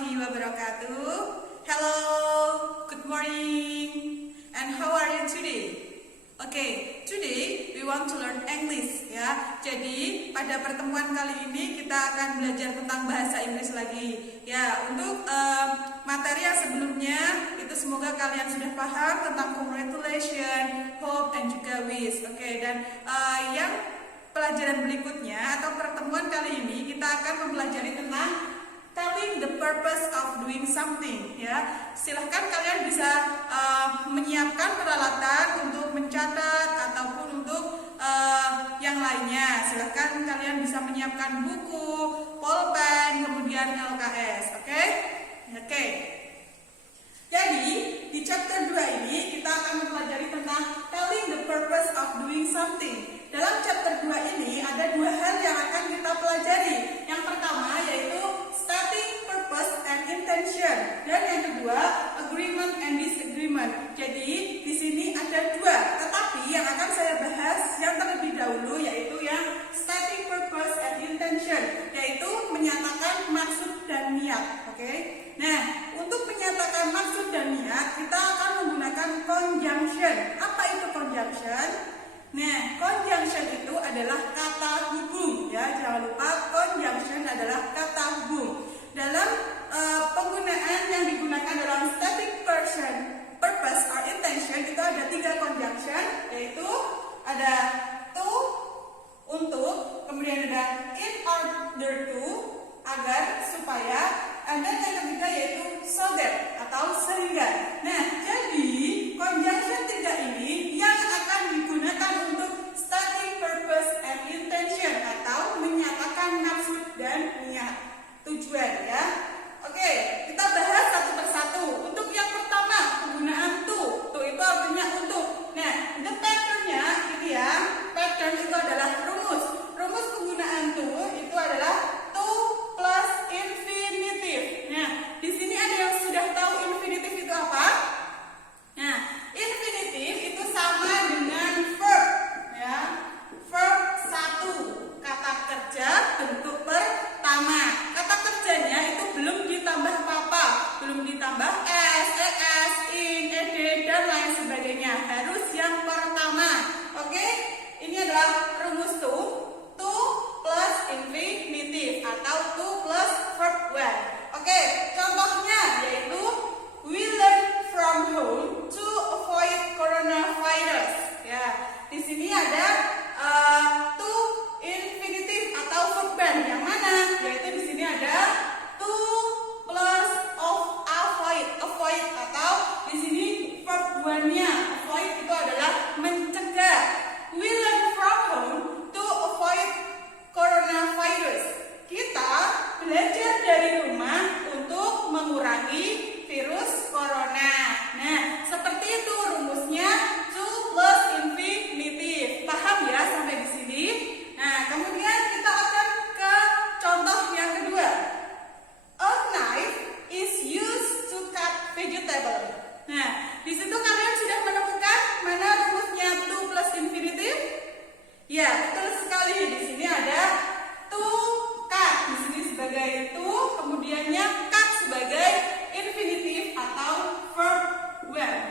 warahmatullahi wabarakatuh. Hello, good morning, and how are you today? Okay, today we want to learn English ya. Jadi pada pertemuan kali ini kita akan belajar tentang bahasa Inggris lagi ya. Untuk materi yang sebelumnya itu semoga kalian sudah paham tentang congratulations, hope, and juga wish. Oke, dan yang pelajaran berikutnya atau pertemuan kali ini kita akan mempelajari tentang telling the purpose of doing something ya. Silahkan kalian bisa menyiapkan peralatan untuk mencatat ataupun untuk yang lainnya. Silahkan kalian bisa menyiapkan buku, pulpen, kemudian LKS. Oke? Jadi di chapter 2 ini kita akan mempelajari tentang telling the purpose of doing something. Dalam chapter 2 ini ada dua hal yang akan kita pelajari. Yang pertama yaitu stating purpose and intention, dan yang kedua agreement and disagreement. Jadi di sini ada dua, tetapi yang akan saya bahas yang terlebih dahulu yaitu yang stating purpose and intention, yaitu menyatakan maksud dan niat. Oke? Nah, untuk menyatakan maksud dan niat kita akan menggunakan conjunction. Apa itu conjunction? Nah, conjunction itu adalah kata hubung ya. Jangan lupa conjunction adalah kata hubung. Dalam penggunaan yang digunakan dalam stating purpose or intention itu ada tiga conjunction, yaitu ada to, untuk, kemudian ada in order to, agar, supaya, dan yang ketiga yaitu so that atau sehingga. Nah, jadi conjunction tiga ini yang akan digunakan untuk stating purpose and intention atau menyatakan maksud dan niat, tujuan ya. Oke, kita bahas satu persatu. Untuk yang pertama, penggunaan to. To itu artinya untuk. Nah, the pattern-nya ini ya. Pattern itu adalah rumus. Rumus penggunaan to itu adalah to plus infinitive. Nah, di sini ada yang sudah tahu infinitive itu apa? Nah, infinitive itu sama dengan verb ya. Verb satu, kata kerja bentuk pertama. Kata kerjanya itu belum ditambah apa-apa, belum ditambah s, es, in, ed dan lain sebagainya. Harus yang pertama. Oke? Ini adalah rumus to plus infinitive atau to plus verb one. Oke, contohnya yaitu we learn from home to avoid coronavirus. Ya, di sini ada to infinitive atau verb one yang mana? Yaitu di sini ada to plus of avoid atau di sini verb one-nya avoid itu adalah mencegah. We learn from home to avoid coronavirus. Kita belajar dari rumah untuk mengurangi virus corona. Nah, seperti itu rumusnya to plus infinitive. Paham ya sampai di sini? Nah, kemudian kita akan ke contoh yang kedua. A knife is used to cut vegetable. Nah, di situ kalian sudah menemukan mana rumusnya to plus infinitive? Ya, betul sekali. Di sini ada to cut. Di sini sebagai to, kemudiannya cut sebagai infinitive atau verb one.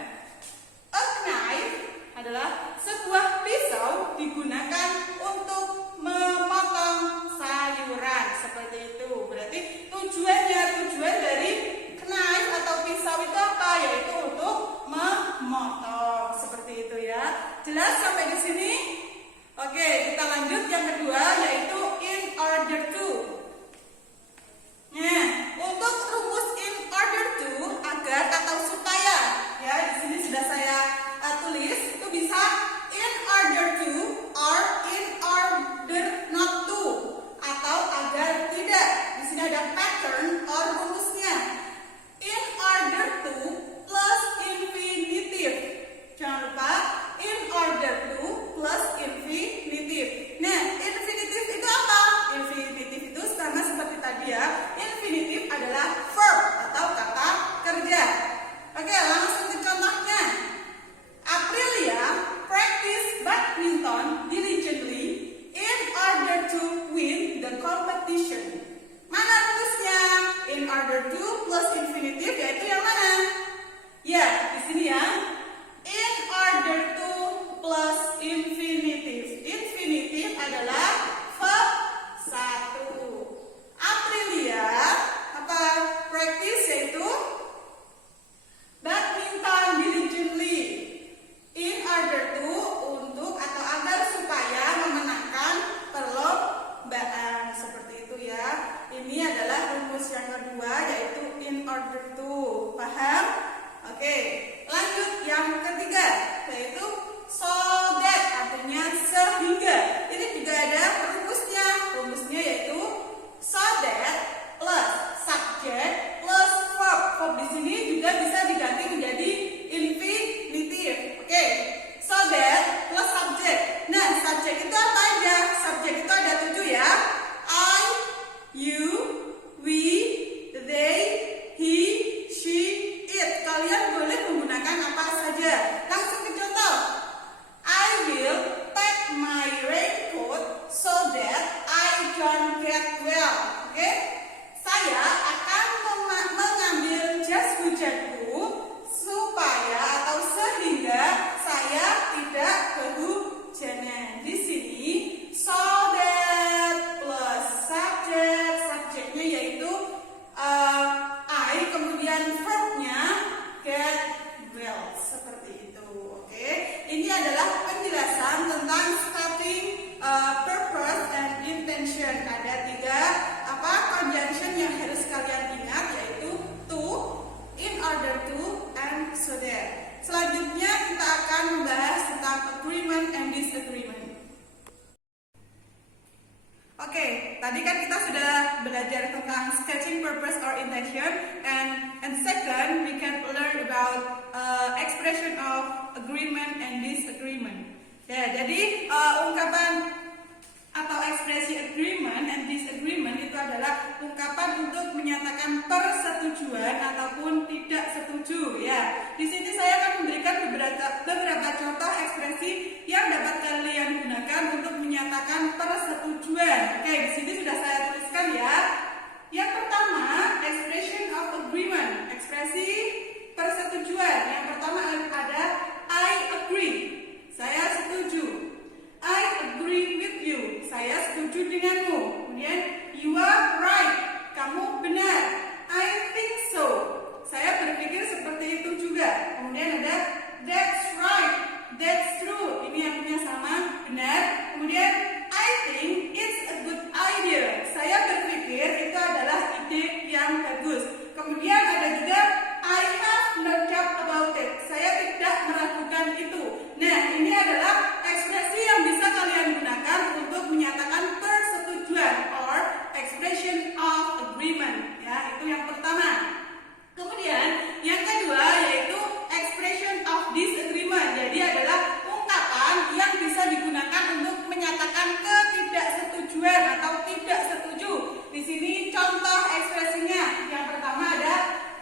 A knife adalah sebuah pisau digunakan untuk memotong sayuran, seperti itu. Berarti tujuan dari knife atau pisau itu apa? Yaitu untuk memotong, seperti itu ya. Jelas sampai di sini? Oke, kita lanjut yang kedua yaitu in order to. Nah, untuk rumus in order to, agar atau supaya ya, di sini sudah saya tulis, itu bisa in order to or in order not to atau agar tidak. Di sini ada pattern or rumusnya. In order to plus infinitive. Jangan lupa in order to plus infinitive. Nah, infinitive itu apa? Infinitive itu tadi kan kita sudah belajar tentang sketching purpose or intention, and second we can learn about expression of agreement and disagreement. Ya, jadi ungkapan atau ekspresi agreement and disagreement itu adalah ungkapan untuk menyatakan persetujuan ataupun tidak setuju. Ya, di sini saya akan memberikan beberapa contoh ekspresi yang dapat kalian gunakan untuk menyatakan persetujuan. Oke, di sini sudah saya tuliskan ya. Yang pertama, expression of agreement, ekspresi persetujuan. Yang pertama ada I agree, saya setuju. I agree with you, saya setuju denganmu. Kemudian you are right, kamu benar. I think so, saya berpikir seperti itu juga. Kemudian ada that's right, that's true, ini artinya sama, benar. Kemudian I think it's a good idea, saya berpikir itu adalah ide yang bagus. Kemudian ada juga I have no doubt about it, saya tidak meragukan itu. Nah, ini adalah ekspresi yang bisa kalian gunakan untuk menyatakan persetujuan or expression of agreement. Ya, itu yang pertama. Kemudian yang kedua yaitu expression of disagreement. Jadi adalah ungkapan yang bisa digunakan untuk menyatakan ketidaksetujuan atau tidak setuju. Di sini contoh ekspresinya. Yang pertama ada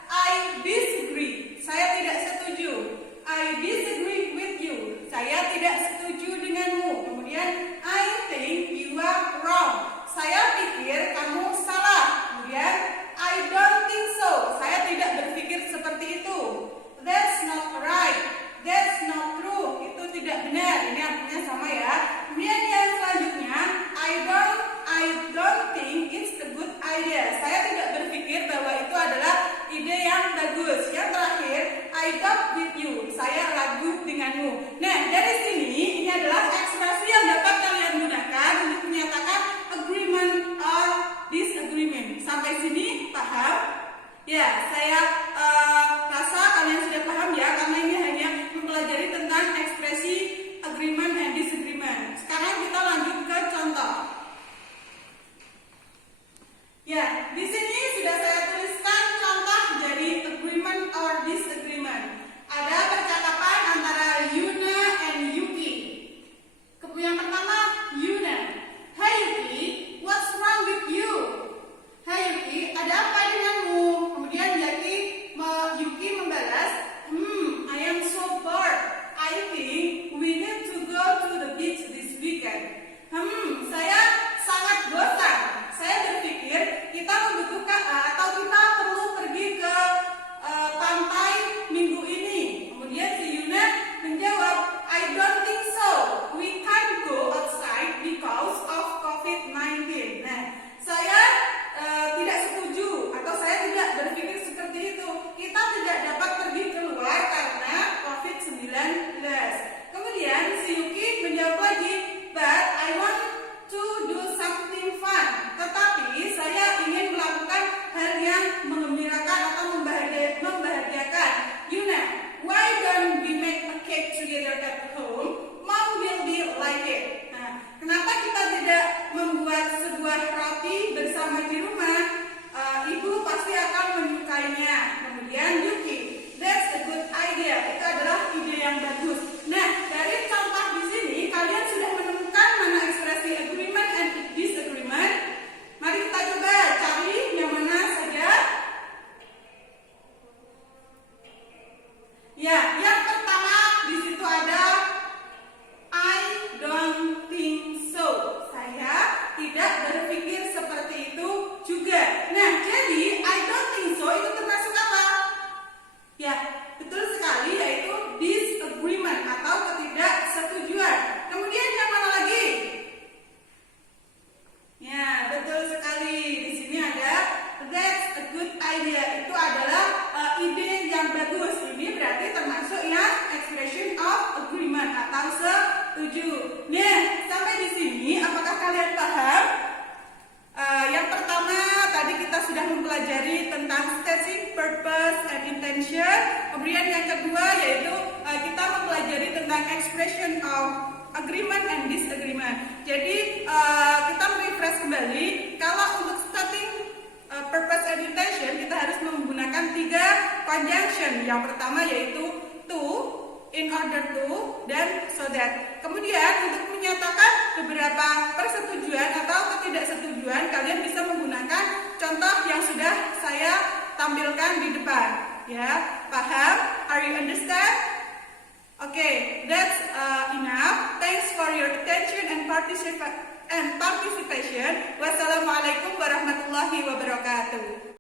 I disagree, saya tidak setuju. I disagree with you, saya tidak setuju denganmu. Kemudian I think you are wrong, saya pikir kamu salah. Kemudian I don't think so, saya tidak berpikir seperti itu. That's not right, that's not true, itu tidak benar. Ini artinya sama ya. Kemudian yang selanjutnya I don't think it's a good idea, saya tidak berpikir bahwa itu adalah ide yang bagus. Yang terakhir I doubt with you, saya ragu denganmu. Nah, dari sini ini adalah ekspresi yang dapat kalian gunakan untuk menyatakan agreement or disagreement. Sampai sini paham? Ya, saya rasa kalian sudah paham ya, karena ini hanya mempelajari tentang ekspresi agreement and disagreement. Sekarang kita lanjut ke contoh. Ya, di sini sudah saya tuliskan contoh dari agreement or disagreement. Ada percakapan antara Yuna and Yuki. Yang pertama, Yuna. Hey Yuki, what's wrong with you? Hey Yuki, ada apa denganmu? Kemudian Yuki membalas, I am so bored. I think we need to go to the beach this weekend. Saya sangat bosan. Saya berpikir kita membutuhkan atau kita perlu pergi ke pantai minggu ini. Kemudian si Yuna menjawab, I don't think so. We can't go outside because of COVID-19. Nah, saya tidak setuju atau saya tidak berpikir seperti itu. Kita tidak dapat pergi keluar karena COVID-19. Kemudian si Yuki menjawab lagi, but I want to do something fun. Tetapi saya ingin melakukan hal yang menggembirakan atau membahagiakan. Yuna, why don't we make a cake together at home? Mom will be like it. Nah, kenapa kita tidak membuat sebuah roti bersama di rumah? Ibu pasti akan menyukainya. Kemudian Yuki, that's a good idea. Itu adalah ide yang bagus. Nah, dari contoh di sini kalian sudah menemukan mana ekspresi agreement and disagreement. Mari kita coba cari yang mana saja. Ya, yang pertama di situ ada I don't think so. Saya tidak berpikir seperti itu juga. Nah, jadi I don't think so itu termasuk apa? Ya, betul sekali, yaitu disagreement atau ketidaksetujuan. Kemudian yang mana lagi? Ya, betul sekali. Di sini ada that's a good idea. Itu adalah ide yang bagus. Ini berarti termasuk yang expression of agreement atau setuju. Nah, sampai di sini apakah kalian paham? Yang pertama tadi kita sudah mempelajari tentang sketching purpose and intention. Kemudian yang kedua yaitu kita mempelajari tentang expression of agreement and disagreement. Jadi kita refresh kembali. conjunction. Yang pertama yaitu to, in order to, dan so that. Kemudian untuk menyatakan beberapa persetujuan atau ketidaksetujuan, kalian bisa menggunakan contoh yang sudah saya tampilkan di depan. Ya, paham? Are you understand? Okay, that's enough. Thanks for your attention and participation. Wassalamualaikum warahmatullahi wabarakatuh.